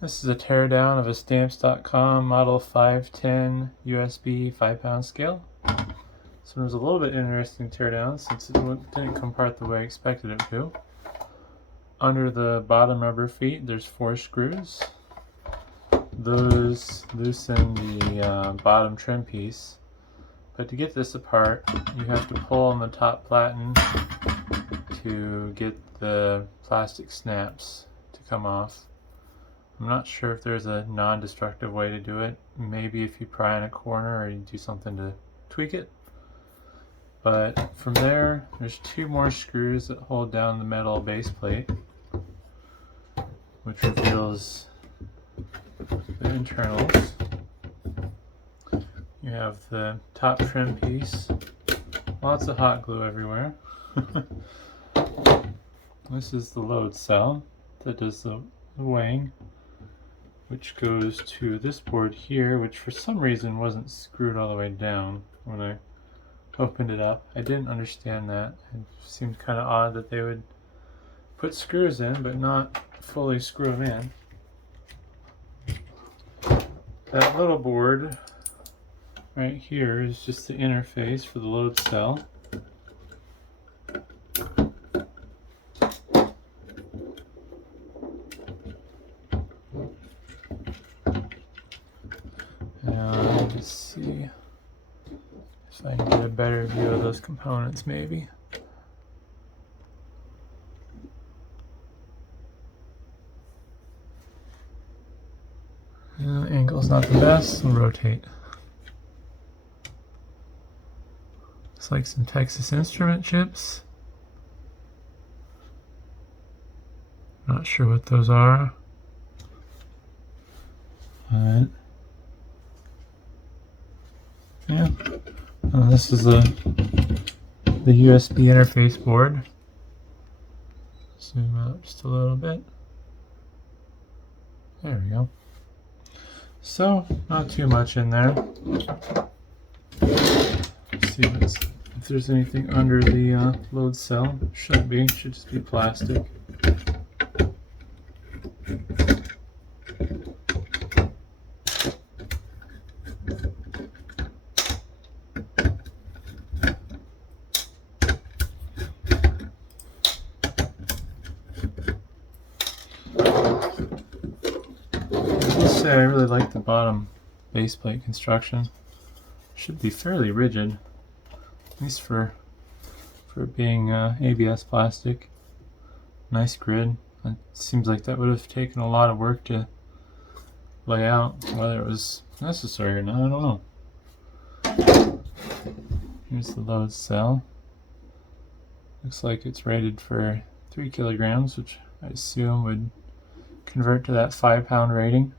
This is a teardown of a stamps.com model 510 USB 5-pound scale. This one was a little bit interesting teardown since it didn't come apart the way I expected it to. Under the bottom rubber feet there's 4 screws. Those loosen the bottom trim piece. But to get this apart, you have to pull on the top platen to get the plastic snaps to come off. I'm not sure if there's a non-destructive way to do it. Maybe if you pry in a corner or you do something to tweak it. But from there, there's 2 more screws that hold down the metal base plate, which reveals the internals. You have the top trim piece, lots of hot glue everywhere. This is the load cell that does the weighing, which goes to this board here, which for some reason wasn't screwed all the way down when I opened it up. I didn't understand that. It seemed kind of odd that they would put screws in but not fully screw them in. That little board right here is just the interface for the load cell. Let's see if I can get a better view of those components maybe. The angle's not the best, so rotate. Looks like some Texas Instrument chips. Not sure what those are. But yeah, this is the USB interface board. Zoom out just a little bit. There we go. So, not too much in there. Let's see if there's anything under the load cell. Shouldn't be, should just be plastic. I really like the bottom base plate construction. Should be fairly rigid, at least for being ABS plastic. Nice grid. It seems like that would have taken a lot of work to lay out. Whether it was necessary or not, I don't know. Here's the load cell. Looks like it's rated for 3 kilograms, which I assume would convert to that 5-pound rating.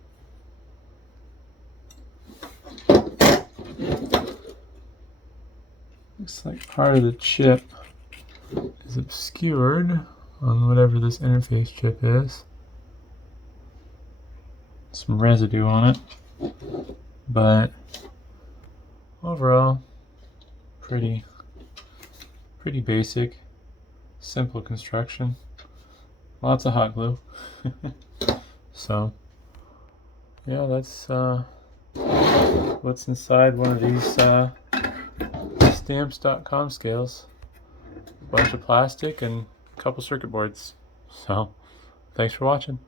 Looks like part of the chip is obscured on whatever this interface chip is. Some residue on it, but overall pretty basic, simple construction. Lots of hot glue. So yeah, that's what's inside one of these stamps.com scales. A bunch of plastic and a couple circuit boards. So, thanks for watching.